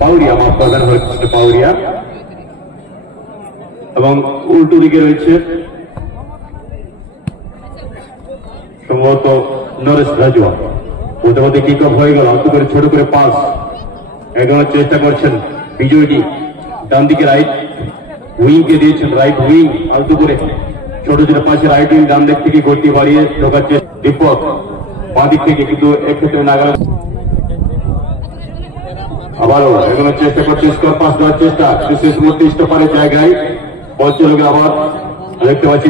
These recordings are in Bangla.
পাউরিয়া মাফ করবেন হচ্ছে পাউরিয়া এবং উল্টো দিকে রয়েছে সম্ভবত নরেশ রাজুয়া। ওদের মধ্যে কিক অফ হয়ে গেল, অল্প করে ছোট করে পাস এগোনোর চেষ্টা করছেন বিজয়টি। ডান দিকে রাইট উইং কে দিয়েছেন, রাইট উইং আলতু করে ছোট ছোট পাশে রাইট উইং ডান দিক থেকে গতি বাড়িয়ে ঢোকার চেষ্টা দীপক বাঁ দিক থেকে, কিন্তু এক্ষেত্রে নাগাল আবারও এগোনোর চেষ্টা করছে, স্কোর পাস দেওয়ার চেষ্টা শেষ মুহূর্তে স্টপারের জায়গায় বল চলে গেল। আবার দেখতে পাচ্ছি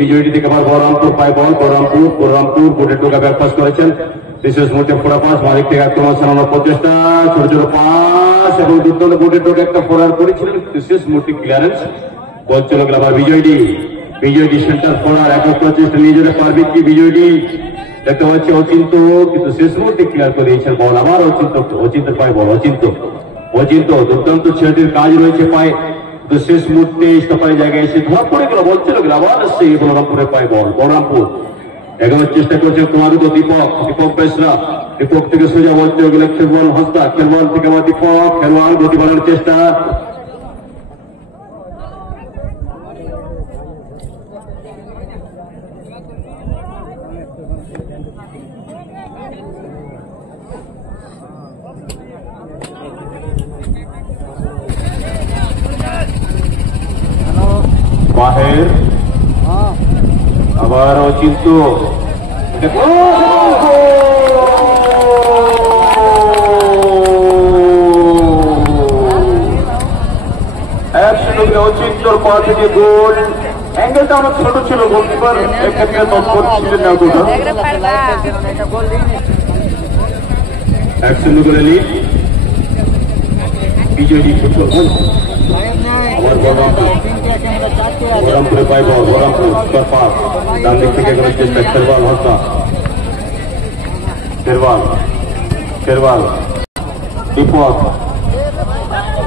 বিজয়টি থেকে আবার বহরমপুর পায় বল, বহরমপুর বোর্ডের টোকা ব্যাকপাস করেছেন বিশেষ মুহূর্তে ফোড়া পাস মালিক থেকে আক্রমণ চালানোর প্রচেষ্টা, ছোট ছোট পাস এবং দুর্দান্ত বোর্ডের টোকা একটা ফোরার করেছিলেন বিশেষ মুহূর্তে ক্লিয়ারেন্স। বল চলে গেল আবার বিজয়টি সেন্টার ফোরার একক প্রচেষ্টা নিয়ে যেতে পারবে কি বিজয়টি, দেখতে পাচ্ছি অচিন্ত কিন্তু শেষ মুহূর্তে ক্লিয়ার করে দিয়েছেন বল। আবার অচিন্ত পায় বল, অচিন্ত দুর্দান্ত ছেলেটির কাজ রয়েছে পায়, তো শেষ মুহূর্তে স্টপারের জায়গায় এসে ধরা পড়ে গেল, বল চলে গেল আবার সেই বলরামপুরে পায় বল। বলরামপুর এগোনোর চেষ্টা করছে কুমারুত দীপক বেসরা, দীপক থেকে সোজা বল চলে গেল খেলবল হস্তা, খেলবল থেকে আবার দীপক খেলোয়াড় গতি বাড়ানোর চেষ্টা, বাহের আবার অচিন্ত অচিন্তর পা থেকে গোল। অ্যাঙ্গেলটা অনেক ছোট ছিল, গোলকিপার এক্ষেত্রে তৎপর ছিলেন না। দুটো অ্যাকশন করে লিড বিজয়ী ফুটবল গোল। আবার বহরমপুরে পাই বল, বহরমপুর পাস ডান দিক থেকে করার চেষ্টা, খেরওয়াল হস্তা, খেরওয়াল দীপক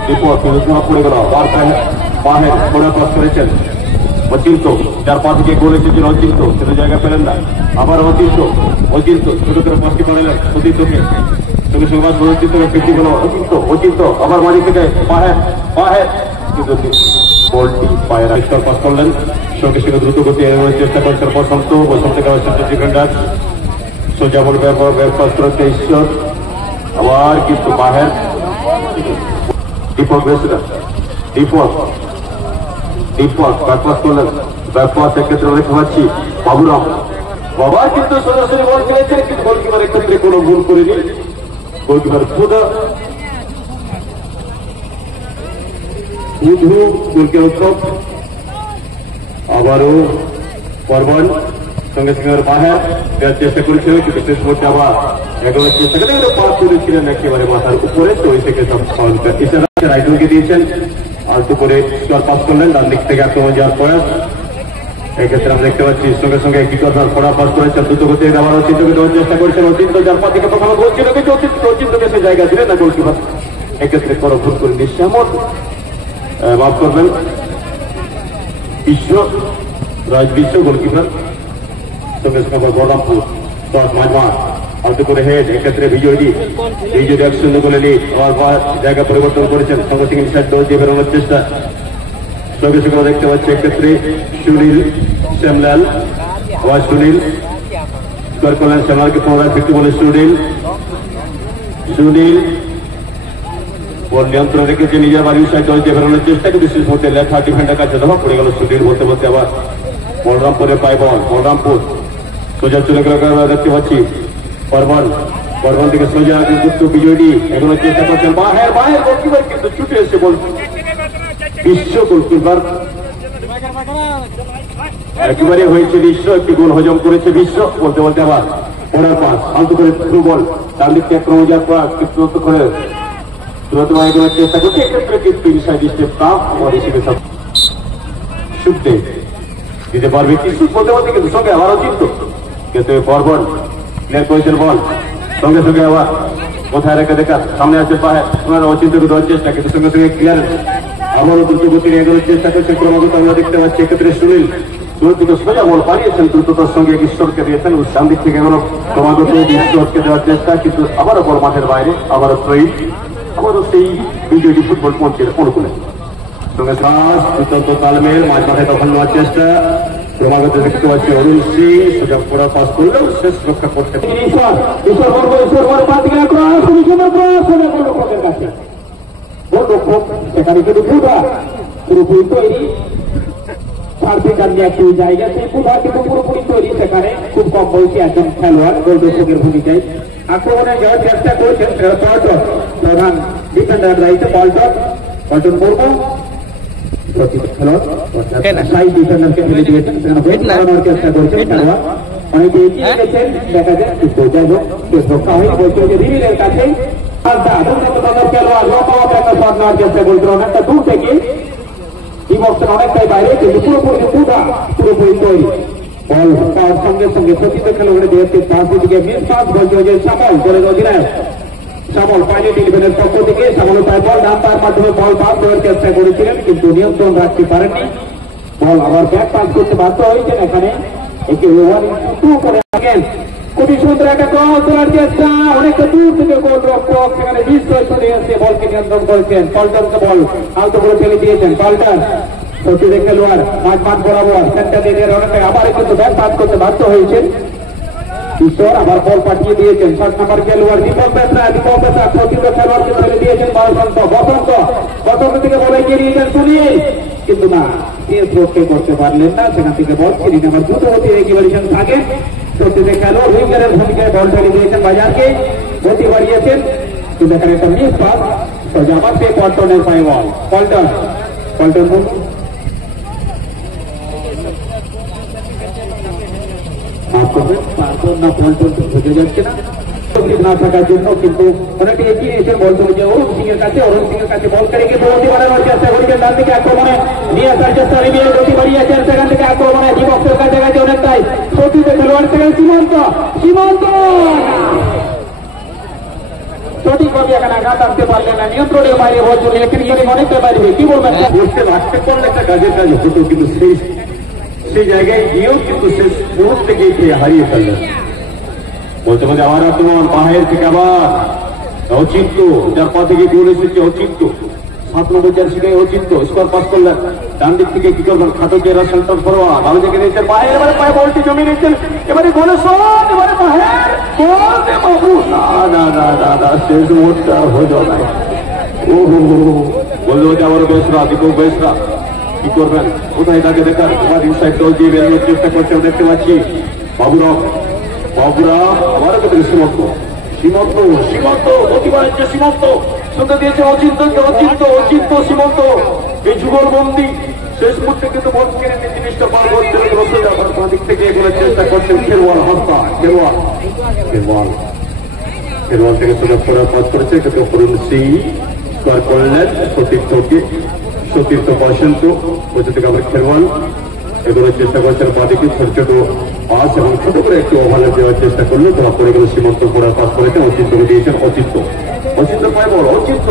কিন্তু ধরা পড়ে গেল। বাহের ফোড়া পাস করেছেন অচিন্ত, যার পা থেকে গোল এসেছেন অচিন্ত, সেটা জায়গা পেলেন না। আবার অচিন্ত ছোট করে পাসটি করালেন অচিন্তকে, সঙ্গে সঙ্গে অচিন্তকে ফিরতি গেল অচিন্ত আবার মাঝে থেকে বাহের কিন্তু বলটি পায়ের স্কোর পাস করলেন, সঙ্গে সঙ্গে দ্রুত গতি চেষ্টা করছেন বসন্তকে ডিফেন্ডার সোজা বল ব্যাপার করতে ঈশ্বর, আবার কিন্তু বাহের দীপক বেসরা দীপক ব্যাকপাস করলেন, ব্যাকপাস এক্ষেত্রে দেখতে পাচ্ছি বাবুরাম বাবা কিন্তু সরাসরি বল খেলেছেন, কিন্তু গোলকিপার এক্ষেত্রে কোনো ভুল করেনি। গোলকিপার খুদা গোলকে উৎসব আবারও পর্বন সঙ্গে সঙ্গে বাহের দেওয়ার চেষ্টা করেছিল, কিন্তু শেষ মুহূর্তে আবার এগোনোর চেষ্টা করে পাস করেছিলেন একেবারে মাথার উপরে, তো ওই থেকে সব রাইটুলকে দিয়েছেন আলতু করে স্কোর পাস করলেন। ডান দিক থেকে আক্রমণ যাওয়ার প্রয়াস, এক্ষেত্রে আমরা দেখতে পাচ্ছি সঙ্গে সঙ্গে কি কথা ফোড়া পাস করেছেন দ্রুত গতি, আবার অচিন্তকে দেওয়ার চেষ্টা করেছেন অচিন্ত, যার পা থেকে প্রথমে গোল ছিল কিন্তু অচিন্তকে সে জায়গা দিলেন না গোলকিপার, এক্ষেত্রে কোনো ভুল করে নিচ্ছে এমন মাফ করবেন বিশ্ব গোলকিপার। সঙ্গে সঙ্গে বহরমপুর মাঝমাঠ আলতু করে হেড, এক্ষেত্রে বিজয়ী একশূন্য গোলে লিড, আবার জায়গা পরিবর্তন করেছেন, সঙ্গে সঙ্গে ইনসাইড দৌড় দিয়ে বেরোনোর চেষ্টা, সঙ্গে সঙ্গে দেখতে পাচ্ছি এক্ষেত্রে সুনীল শ্যামলাল, আবার সুনীল স্কোর করলেন শ্যামলালকে পুনরায় ফিরতে বলে সুনীল বল নিয়ন্ত্রণ রেখেছে নিজের বাড়ির সাইড দল দিয়ে বেরোনোর চেষ্টা, কিন্তু শেষ মুহূর্তে লেখা ডিফেন্ডার কাছে ধরা পড়ে গেল সুনীল, বলতে আবার বলরামপুরে পায় বল, বলরামপুর সোজা চলে গেল দেখতে পাচ্ছি পরবন থেকে সোজা কিন্তু বিজয়ী এগোনোর চেষ্টা করছেন বাহের গোলকিপার কিন্তু ছুটে এসে বল বিশ্ব গোলকিপার একেবারে হয়েছে বিশ্ব, একটি গোল হজম করেছে বিশ্ব, বলতে আবার ওনার পাস আলতু করে থ্রু বল ডান দিক থেকে আক্রমণ যাওয়ার পর কিন্তু করে দ্রুত এগোনোর চেষ্টা করছে, এক্ষেত্রে কিন্তু ইনসাইড স্টেপ কাপ আমার হিসেবে সব শুনতে দিতে পারবে কিছু বলতে কিন্তু সঙ্গে আবারও কিন্তু পরবন প্লেয়ার করেছেন বল, সঙ্গে সঙ্গে আবার কোথায় রেখে দেখা সামনে আছে পায়ে অচিন্তকে দেওয়ার চেষ্টা, কিন্তু সঙ্গে সঙ্গে ক্লিয়ার আবারও দ্রুত গতি এগোনোর চেষ্টা করছে ক্রমাগত আমরা দেখতে পাচ্ছি। এক্ষেত্রে সুনীল দূর থেকে সোজা বল পাঠিয়েছেন, দ্রুততার সঙ্গে ঈশ্বরকে দিয়েছেন, ডান দিক থেকে এগোনো ক্রমাগত ঈশ্বরকে দেওয়ার চেষ্টা, কিন্তু আবারও বল মাঠের বাইরে, আবারও ত্রয়ী আবারও সেই বিজেডি ফুটবল মঞ্চের অনুকূলে সঙ্গে শ্বাস দুর্দান্ত তালমেল মাঝ মাথায় তখন নেওয়ার চেষ্টা ক্রমাগত দেখতে পাচ্ছি অরুণ সিং সুযোগ করা পাস করলেও শেষ রক্ষা করতে সেখানে কিন্তু পুরা পুরোপুরি তৈরি সার্ভিকার নিয়ে একটি জায়গা সেই পুরা কিন্তু পুরোপুরি তৈরি সেখানে খুব কম বয়সী একজন খেলোয়াড় গোলরক্ষকের ভূমিকায় আক্রমণে যাওয়ার চেষ্টা করেছেন পল্টন প্রধান ডিফেন্ডার দায়িত্বে পল্টন করবো সাইড ডিফেন্ডারকে ফেলে দিয়েছেন সেখানে চেষ্টা করেছেন খেলোয়াড় অনেকে এগিয়ে গেছেন দেখা যায় যাই হোক রক্ষা হয়ে বলছে যে রিমিলের কাছে চেষ্টা করছিল অনেকটা দূর থেকে বিভক্তের অনেকটাই বাইরে কিন্তু পুরোপুরি তৈরি বল পাওয়ার সঙ্গে সঙ্গে প্রতিত খেলোয়াড়ে দিয়েছে পাঁচ দিকে মিস পাস বলছে যে সামল দলের অধিনায়ক সামল পাইলট ইলেভেনের পক্ষ থেকে সামল তার বল ডান মাধ্যমে বল পাস দেওয়ার চেষ্টা করেছিলেন কিন্তু নিয়ন্ত্রণ রাখতে পারেননি বল আবার ব্যাক পাস করতে বাধ্য হয়েছেন এখানে একে 1-2 করে থাকেন খুবই সুন্দর একটা ক্রস করার চেষ্টা অনেকটা দূর থেকে গোলরক্ষক সেখানে চলে এসে বলকে নিয়ন্ত্রণ করেছেন পল্টনকে বল আলতো করে ফেলে দিয়েছেন পল্টন সত্যি খেলোয়াড় মাঠ বরাবর সেন্টার এরিয়ার অনেকটা আবার কিন্তু ব্যাক পাস করতে বাধ্য হয়েছেন ঈশ্বর আবার বল পাঠিয়ে দিয়েছেন 7 নম্বর খেলোয়াড় দীপক বেসরা প্রতিত খেলোয়াড়কে ফেলে দিয়েছেন বসন্ত থেকে বলে এগিয়ে দিয়েছেন সুনীল কিন্তু না শেষ রক্ষে করতে পারলেন না সেখান থেকে বল ছিলেন আমার দ্রুতগতি এগিয়েছেন থাকে সত্যি খেলোয়াড় উইঙ্গারের ভূমিকায় বল ফেলে দিয়েছেন বাজারকে গতি বাড়িয়েছেন কিন্তু এখানে একটা মিস পাস আবার সে পল্টনের পায়ে বল পল্টন ঢুকে যাচ্ছে না থাকার জন্য কিন্তু অনেকটা এগিয়ে এসে বল চলেছে অরুণ সিং এর কাছে বল করে গিয়ে গতি বাড়ানোর চেষ্টা করেছেন ডান দিকে আক্রমণে নিয়ে আসার চেষ্টা নিয়ে গতি বাড়িয়েছেন সেখান থেকে আক্রমণে বিভক্তের কাছাকাছি অনেকটাই সত্যি খেলোয়াড় থেকে সীমান্ত সঠিকভাবে এখানে আঘাত আনতে পারলেন না নিয়ন্ত্রণের বাইরে বল চলে এখানে অনেকটা বাইরে কি বলবেন রাখতে পারলে একটা কাজের কাজ হতো কিন্তু সেই জায়গায় গিয়েও কিন্তু শেষ মুহূর্তে গিয়ে হারিয়ে ফেললেন বলতে বলতে আবার আক্রমণ বাহির থেকে আবার অচিন্ত যার পা থেকে গোল এসেছে অচিন্ত 7 নম্বর জার্সি গায়ে অচিন্ত স্কোর পাস করলেন ডান দিক থেকে কি করবেন খাটকেরা সেন্টার ফরওয়ার্ড ভালো থেকে নিয়েছেন বাহির এবারে পায়ে বলটি জমিয়ে নিয়েছেন এবারে গোলে শট এবারে বাহির গোল দে বাবু না শেষ মুহূর্তে আর হয়ে যাওয়া নাই বলতে বলতে আবার বেসরা দীপক বেসরা কি করবেন কোথায় তাকে দেখার তোমার ইনসাইড দল দিয়ে বেরোনোর চেষ্টা করছে দেখতে পাচ্ছি বাবুরা আবার কোথায় সীমন্ত প্রতিবারের যে সীমন্ত শুনতে দিয়েছে অচিন্ত সীমন্ত এই যুগলবন্দি শেষ মুহূর্তে কিন্তু বল কেড়ে নিয়ে জিনিসটা পার করছেন রসে যাবার দিক থেকে এগুলোর চেষ্টা করছেন খেলোয়াড় থেকে সুযোগ করার কাজ করেছে কিন্তু অরুণ সিং স্কোর করলেন সতীর্থ বসন্ত কোথা থেকে আবার খেলোয়াড় এগুলোর চেষ্টা করছেন বাদিকে ছোট ছোট পাস এবং ছোট করে একটু ওভারল্যাপ দেওয়ার চেষ্টা করলো ধরা পড়ে গেল সীমান্ত পড়ার পাস করেছেন অচিন্তকে দিয়েছেন অচিন্ত পায় বল অচিন্ত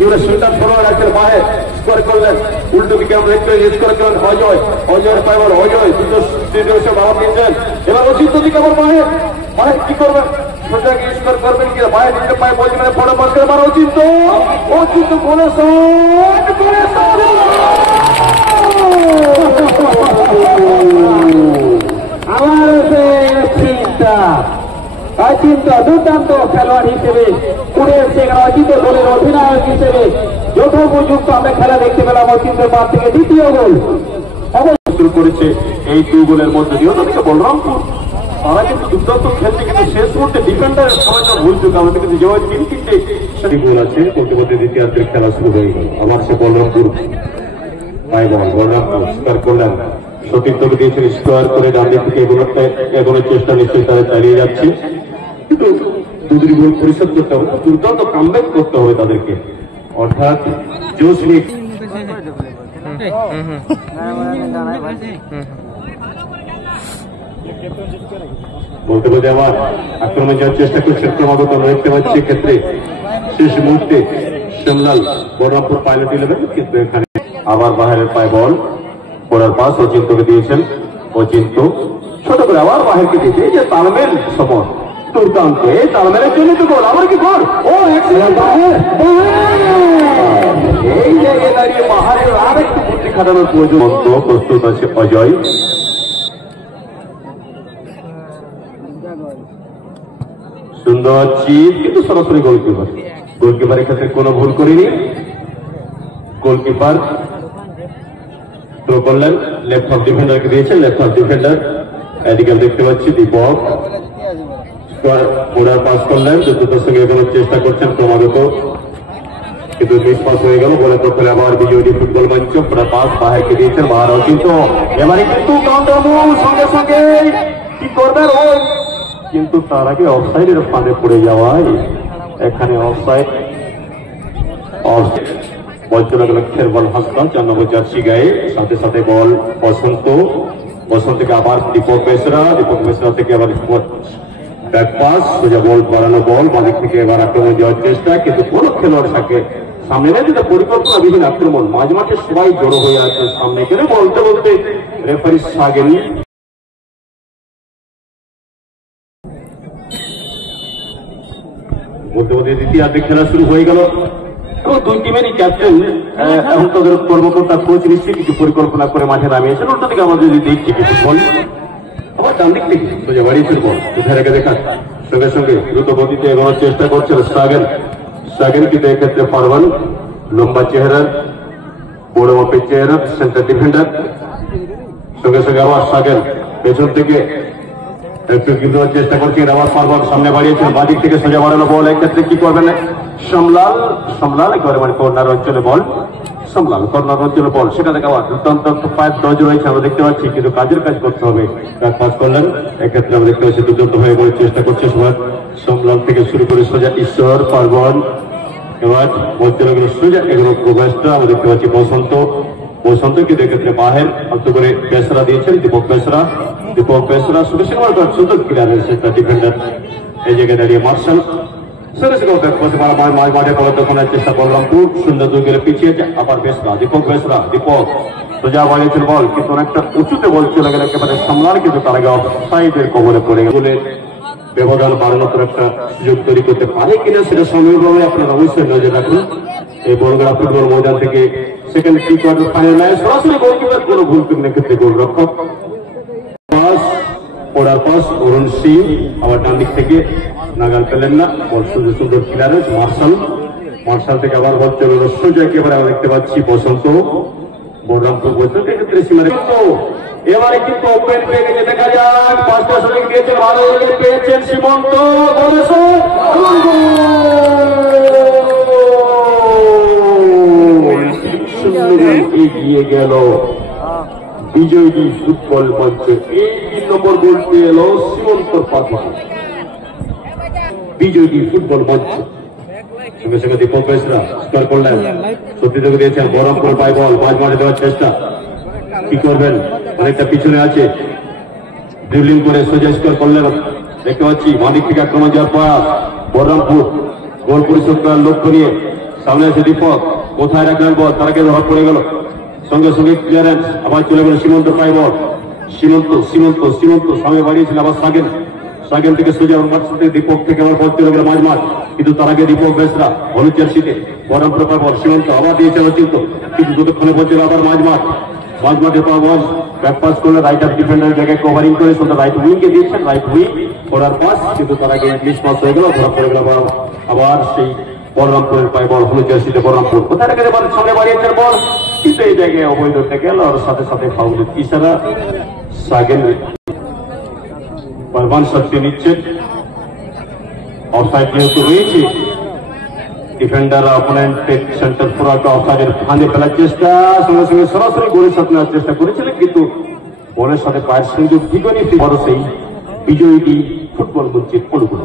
এবারে সুলতান ফরওয়ার্ড আছেন বাহে স্কোর করলেন উল্টো দিকে আমরা একটু স্কোর করলেন অজয়ের পায় বল অজয় দুটো এসে বাবা নিয়েছেন এবার অচিন্ত দিকে আবার বাহে কি করবেন সোজাকে স্কোর করবেন কি বাহে দিকে পায় বল মানে পড়ে পাস করে আবার অচিন্ত গোলে অচিন্ত দুর্দান্ত খেলোয়াড় হিসেবে উড়ে এসছে অচিন্ত দলের অধিনায়ক হিসেবে যথোপযুক্ত আমরা খেলা দেখতে পেলাম অচিন্তের পাশ থেকে দ্বিতীয় গোল শুরু করেছে এই 2 গোলের মধ্যে দিয়ে ওদিকে বলরামপুর তারা কিন্তু দুর্দান্ত খেলছে কিন্তু শেষ মুহূর্তে ডিফেন্ডারের সময়টা ভুল চুকে আমাদের কিন্তু যে 3-3 গোল আছে প্রতিমধ্যে দ্বিতীয়ার্ধের খেলা শুরু হয়ে গেল আবার সে বলরামপুর স্কোর করলেন সতীর্থকে দিয়েছেন স্কোয়ার করে ডান দিক থেকে এগোনোর চেষ্টা নিশ্চয়ই তারা চালিয়ে যাচ্ছে কিন্তু দুটি গোল পরিশোধ করতে হবে দুর্দান্ত কামব্যাক করতে হবে তাদেরকে অর্থাৎ জোশ নিয়ে বলতে বলতে আবার আক্রমণে যাওয়ার চেষ্টা করছেন ক্রমাগত দেখতে পাচ্ছি ক্ষেত্রে শেষ মুহূর্তে শ্যামলাল বলরামপুর পাইলট ইলেভেন কিন্তু এখানে আবার বাহিরের পায়ে বল পড়ার পাস অচিন্তকে দিয়েছেন অচিন্ত ছোট করে আবার বাহিরকে দিয়েছে এই যে তালমেল সমর দুর্দান্ত এই তাল মেরে চলে তো গোল আবার কি গোল ও এই জায়গায় দাঁড়িয়ে পাহাড়ের আর একটু বুদ্ধি খাটানোর প্রয়োজন প্রস্তুত আছে অজয় সুন্দর চিপ কিন্তু সরাসরি গোলকিপারের ক্ষেত্রে কোনো ভুল করিনি গোলকিপার থ্রো করলেন লেফট হাফ ডিফেন্ডারকে দিয়েছেন লেফট হাফ ডিফেন্ডার এদিকে দেখতে পাচ্ছি দীপক ওনার পাস করলেন দ্রুততার সঙ্গে এগোনোর চেষ্টা করছেন ক্রমাগত কিন্তু মিস পাস হয়ে গেল বলে তখন আবার বিজয়ী ফুটবল মঞ্চ পুরো পাস বাহারকে দিয়েছেন বাহারাও কিন্তু এবারে কিন্তু কাউন্টার মুভ সঙ্গে সঙ্গে কি করবেন ওই কিন্তু তার আগে অফসাইডের ফাঁদে পড়ে যাওয়ায় এখানে অফসাইড লক্ষ্যের বল হাসপাতাল 4 নম্বর জার্সি গায়ে সাথে সাথে বল বসন্ত থেকে আবার দীপক বেসরা থেকে আবার ব্যাক পাস সোজা বল বাড়ানো বল মালিক থেকে এবার আক্রমণ যাওয়ার চেষ্টা কিন্তু কোন খেলোয়াড় থাকে সামনে নেই যেটা পরিকল্পনাবিহীন আক্রমণ মাঝে মাঝে সবাই জড়ো হয়ে আছে সামনে গেলে বলতে রেফারি সাগেন মধ্যে দ্বিতীয়ার্ধে খেলা শুরু হয়ে গেল দুই টিমেরই ক্যাপ্টেন এখন তাদের কর্মকর্তা কোচ নিশ্চয়ই কিছু পরিকল্পনা করে মাঠে নামিয়েছেন উল্টো দিকে আমরা যদি দেখছি কিছু বল আবার ডান দিক থেকে সোজা বাড়িয়েছেন বল কোথায় রেখে দেখান সঙ্গে সঙ্গে দ্রুত গতিতে এগোনোর চেষ্টা করছেন সাগেন কিন্তু এক্ষেত্রে পারবান লম্বা চেহারার বড় মাপের চেহারা সেন্টার ডিফেন্ডার সঙ্গে সঙ্গে আবার সাগেন পেছন থেকে একটু গিয়ে চেষ্টা করছেন আবার পারবান সামনে বাড়িয়েছেন বাদিক থেকে সোজা বাড়ানো বল এক্ষেত্রে কি করবেন সমলাল একবারে মানে কর্নার অঞ্চলে বল সেটা থেকে আবার দুর্দান্ত পায়ের দজ রয়েছে আমরা দেখতে পাচ্ছি কিন্তু কাজের কাজ করতে হবে কাজ করলেন এক্ষেত্রে আমরা দেখতে পাচ্ছি দুর্দান্ত হয়ে বলে চেষ্টা করছে সবার সমলাল থেকে শুরু করে সোজা ঈশ্বর পার্বন এবার মধ্যে সোজা এগুলো প্রবেশটা আমরা দেখতে পাচ্ছি বসন্ত কিন্তু এক্ষেত্রে বাহের অন্ত করে বেসরা দিয়েছেন দীপক বেসরা সুন্দর ক্লিয়ারেন্স ডিফেন্ডার এই জায়গায় দাঁড়িয়ে মার্শাল মাঠে পরিবর্তনের চেষ্টা করলাম খুব সুন্দর দুই গেলে পিছিয়েছে আবার দীপক সোজা বাড়িয়েছেন বল কিন্তু অনেকটা উঁচুতে বল চলে গেলে একেবারে সামলার কিন্তু তার আগে অফসাইডের কবলে পড়ে গেল ব্যবধান বাড়ানোর একটা সুযোগ তৈরি করতে পারে কিনা সেটা সমীরভাবে আপনারা অবশ্যই নজর রাখুন এই বড়গড়া ফুটবল ময়দান থেকে second pre quarter final match সরাসরি গোলকিপার কোনো ভুল ক্ষেত্রে গোলরক্ষক পড়ার পাস অরুণ সিং আবার ডান দিক থেকে নাগাল পেলেন না বল সুন্দর ক্লিয়ারেন্স মার্শাল থেকে আবার বল চলে সোজা একেবারে আমরা দেখতে পাচ্ছি বসন্ত বলরামপুর বসন্ত এক্ষেত্রে সীমারে এবারে কিন্তু ওপেন পেয়ে গেছে দেখা যাক 5টা শটে দিয়েছেন ভালো পেয়েছেন সীমন্ত এগিয়ে গেল বিজয়ী ফুটবল মঞ্চ এই 3 নম্বর গোল পেয়ে এলো সীমন্তর পাশে বিজয়ী ফুটবল মঞ্চ সঙ্গে সঙ্গে দীপক বেসরা স্কোর করলেন সত্যি থেকে দিয়েছেন বহরমপুর পাই বল মাঝ মাঠে দেওয়ার চেষ্টা কি করবেন অনেকটা পিছনে আছে ড্রিবলিং করে সোজা স্কোর করলেন দেখতে পাচ্ছি মালিক থেকে আক্রমণ যাওয়ার পর বহরমপুর গোল পরিশোধ করার লক্ষ্য নিয়ে সামনে আছে দীপক কোথায় রাখলেন বল তার আগে ধরা পড়ে গেল সঙ্গে সঙ্গে ক্লিয়ারেন্স আবার চলে গেল সীমন্ত পাই বল সীমন্ত সামনে বাড়িয়েছিল আবার সাগেন থেকে সোজা দীপক থেকে আবার বল চলে গেল মাঝ কিন্তু তার আগে দীপক বেসরা হলুদ জার্সিতে বহরমপুর পাই বল সীমন্ত আবার দিয়েছিল কিন্তু যতক্ষণে পৌঁছে আবার মাঝ মাঠে পাওয়া বল ব্যাক পাস করলে রাইট হাফ ডিফেন্ডার জায়গায় কভারিং করে সুন্দর রাইট উইংকে দিয়েছেন রাইট উইং করার পাস কিন্তু তার আগে মিস পাস হয়ে গেল ধরা পড়ে গেল আবার সেই বহরমপুরের পাই বল হলুদ জার্সিতে বহরমপুর কোথায় রেখে সামনে বাড়িয়েছেন বল কিন্তু এই জায়গায় অবৈধ গেল আর সাথে সাথে ফাউলের ইশারা সাগেন পারবান শক্তি নিচ্ছে অফসাইড যেহেতু রয়েছে ডিফেন্ডার অপোনেন্টের সেন্টার ফরওয়ার্ড অফসাইডের ফাঁদে ফেলার চেষ্টা সঙ্গে সঙ্গে সরাসরি গোলের সাথে নেওয়ার চেষ্টা করেছিলেন কিন্তু বলের সাথে পায়ের সংযোগ দিগনি বড় সেই বিজয়ী ফুটবল মঞ্চের অনুকূল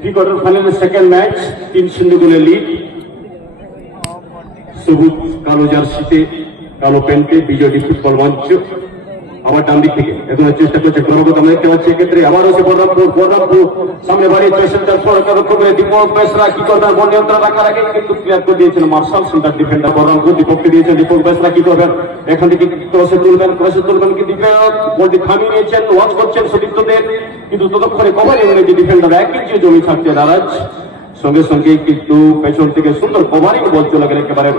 প্রি কোয়ার্টার ফাইনালের সেকেন্ড ম্যাচ 3-0 গোলে লিড সবুজ কালো জার্সিতে কালো প্যান্টে বিজয়ী ফুটবল মঞ্চ আবার ডান দিক থেকে এখন চেষ্টা করছে ক্রমাগত আমরা দেখতে পাচ্ছি এক্ষেত্রে আবার হচ্ছে বলরামপুর সামনে বাড়িয়ে চেষ্টা সরকার করে দীপক বেসরা কি করবেন বল নিয়ন্ত্রণ রাখার আগে কিন্তু ক্লিয়ার করে দিয়েছেন মার্শাল সেন্টার ডিফেন্ডার বলরামপুর দীপককে দিয়েছেন দীপক বেসরা কি করবেন এখান থেকে ক্রসে তুলবেন কি দীপক বলটি থামিয়ে নিয়েছেন ওয়াচ করছেন সতীর্থদের কিন্তু ততক্ষণে কভারে যে ডিফেন্ডার এক ইঞ্চি জমি ছাড়তে নারাজ সঙ্গে সঙ্গে কিন্তু পেছন থেকে সুন্দর কভারিং বল চলে গেলে একেবারে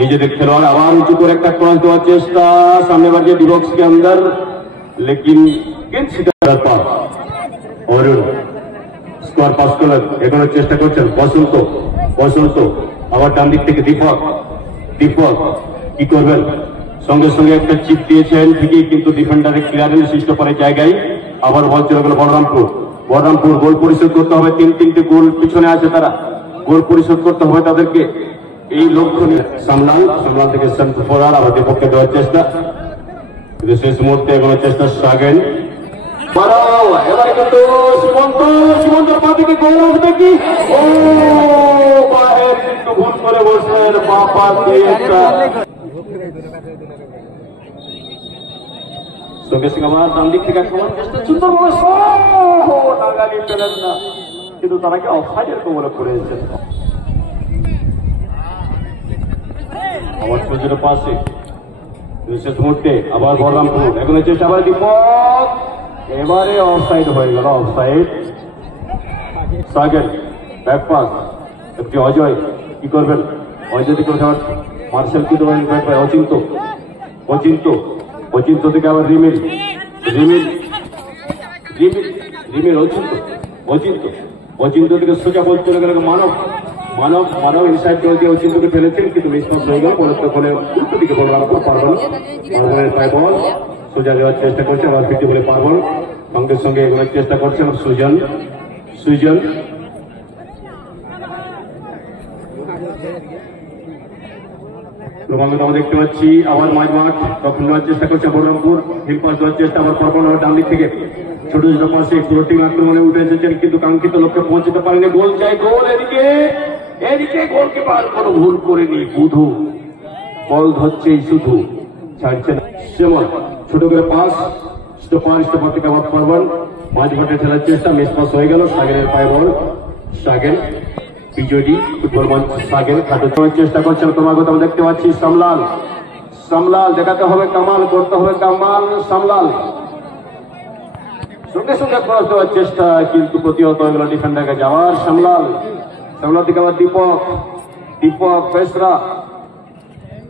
নিজেদের খেলোয়াড় আবার উঁচু করে একটা ক্রস দেওয়ার চেষ্টা সামনে বাড়িয়ে ডিবক্স के अंदर लेकिन অরুণ স্কোয়ার পাস করলেন এখনো চেষ্টা করছেন বসন্ত আবার ডান দিক থেকে দীপক কি করবেন সঙ্গে সঙ্গে একটা চিপ দিয়েছেন ঠিকই কিন্তু ডিফেন্ডারের ক্লিয়ারেন্স সৃষ্ট করে জায়গায় আবার বল চলে গেল বলরামপুর গোল পরিশোধ করতে হবে তিনটে গোল পিছনে আছে তারা গোল পরিশোধ করতে হবে তাদেরকে এই লক্ষ্য নিয়ে সামলাল থেকে ফোরার আবার দীপককে দেওয়ার চেষ্টা কিন্তু শেষ মুহূর্তে এগোনোর চেষ্টা সাগেন এবারে কিন্তু সীমন্তর পা থেকে গোল উঠবে কি ও বাহের কিন্তু ভুল করে বসলেন বাপা সঙ্গে সঙ্গে আমার ডান দিক থেকে আক্রমণ চেষ্টা সুন্দর নাগালি পেলেন না কিন্তু তারাকে অফসাইডের কবলে পড়েছেন আবার সুযোগের পাশে শেষ মুহূর্তে আবার বলরামপুর এখন চেষ্টা আবার দীপক এবারে অফসাইড হয়ে গেল অফসাইড সাগেন ব্যাক পাস একটি অজয় কি করবেন অজয় থেকে মার্শাল কি দেবেন অচিন্ত থেকে আবার রিমিল অচিন্ত থেকে সোজা বল চলে গেল মানব ইনসাইড বল দিয়ে অচিন্তকে ফেলেছেন কিন্তু মিসপাস হয়ে গেল পরে উল্টো দিকে বলরামপুর পারবেন পায় বল সোজা দেওয়ার চেষ্টা করছে আবার ফিরতে বলে পারবেন সঙ্গে এগোনোর চেষ্টা করছে আমার সুজন ক্রমাগত আমরা দেখতে পাচ্ছি আবার মাঠ তখন নেওয়ার চেষ্টা করছে বলরামপুর হিল পাস দেওয়ার চেষ্টা আবার পারবেন ডান দিক থেকে ছোট পাশে ফ্লোটিং আক্রমণে উঠে এসেছেন কিন্তু কাঙ্ক্ষিত লক্ষ্যে পৌঁছতে পারেনি গোল চাই গোল এদিকে গোলকে পার কোনো ভুল করেনি বুধু বল ধরছেই শুধু ছাড়ছে না সেমন ছোট করে পাস স্টোপার থেকে আবার পারবেন মাঝ মাঠে ঠেলার চেষ্টা মিস পাস হয়ে গেল সাগেনের পায়ে বল সাগেন বিজয়ী ফুটবল মঞ্চ সাগেন খাটো করার চেষ্টা করছেন ক্রমাগত আমরা দেখতে পাচ্ছি সামলাল দেখাতে হবে কামাল করতে হবে কামাল সামলাল সঙ্গে ক্রস দেওয়ার চেষ্টা কিন্তু প্রতিহত হয়ে গেল ডিফেন্ডারকে যাওয়ার সামলাল থেকে আবার দীপক বেসরা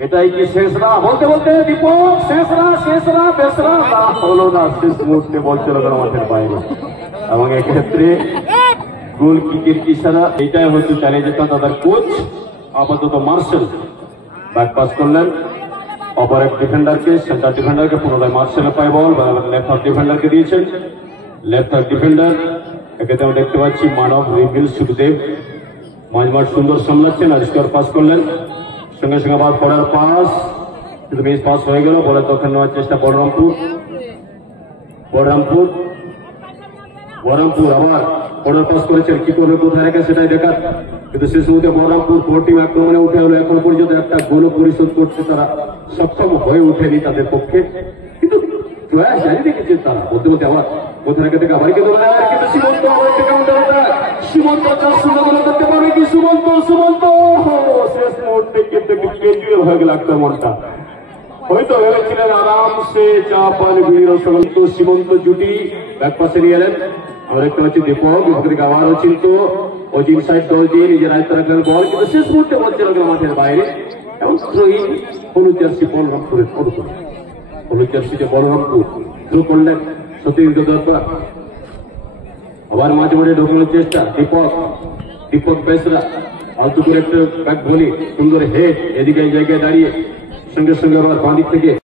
এটাই কি শেষরা বলতে দীপক শেষরা বেসরা হলো না শেষ মুহূর্তে বল চলে গেল মাঠের বাইরে এবং এক্ষেত্রে গোল কিকের ইশারা এটাই হচ্ছে চালিয়ে যেত তাদের কোচ আপাতত মার্শাল ব্যাক পাস করলেন অপর এক ডিফেন্ডারকে সেন্টার ডিফেন্ডারকে পুনরায় মার্শালের পায় বল লেফট হাফ ডিফেন্ডারকে দিয়েছেন লেফট হাফ ডিফেন্ডার এক্ষেত্রে আমরা দেখতে পাচ্ছি মানব রিভিল সুখদেব মাঝমাঠ সুন্দর সামলাচ্ছেন আর স্কোয়ার পাস করলেন সঙ্গে আবার ফরার পাস কিন্তু মিস পাস হয়ে গেল বলে তখন নেওয়ার চেষ্টা বলরামপুর আবার ফরার পাস করেছেন কি করবে কোথায় রেখে সেটাই দেখার কিন্তু শেষ মুহূর্তে বলরামপুর টিম আক্রমণে উঠে হলো এখন পর্যন্ত একটা গোল পরিশোধ করতে তারা সক্ষম হয়ে উঠেনি তাদের পক্ষে কিন্তু প্রয়াস জারি রেখেছে তারা বলতে আবার কোথায় রেখে থেকে আবার কিন্তু সীমন্ত করতে পারবে কি সুমন্ত শেষ মুহূর্তে কিন্তু কেজুয়াল হয়ে গেল আক্রমণটা হয়তো ভেবেছিলেন আরামসে চাপান ভিড় তো সীমন্ত জুটি ব্যাক পাশে নিয়ে এলেন আমরা দেখতে পাচ্ছি দীপক থেকে আবার অচিন সাইড দল দিয়ে নিজের আয়ত্ত রাখলেন বল কিন্তু শেষ মুহূর্তে বল চলে গেল মাঠের বাইরে এবং হলুদ জার্সি বলরামপুরের হলুদ জার্সিতে বলরামপুর থ্রু করলেন সতীর্থ দরকার আবার মাঝে ঢোকানোর চেষ্টা দীপক বেসরা আলতু করে একটা ব্যাক বলি সুন্দর হেড এদিকে জায়গায় দাঁড়িয়ে সঙ্গে আবার বাঁ দিক থেকে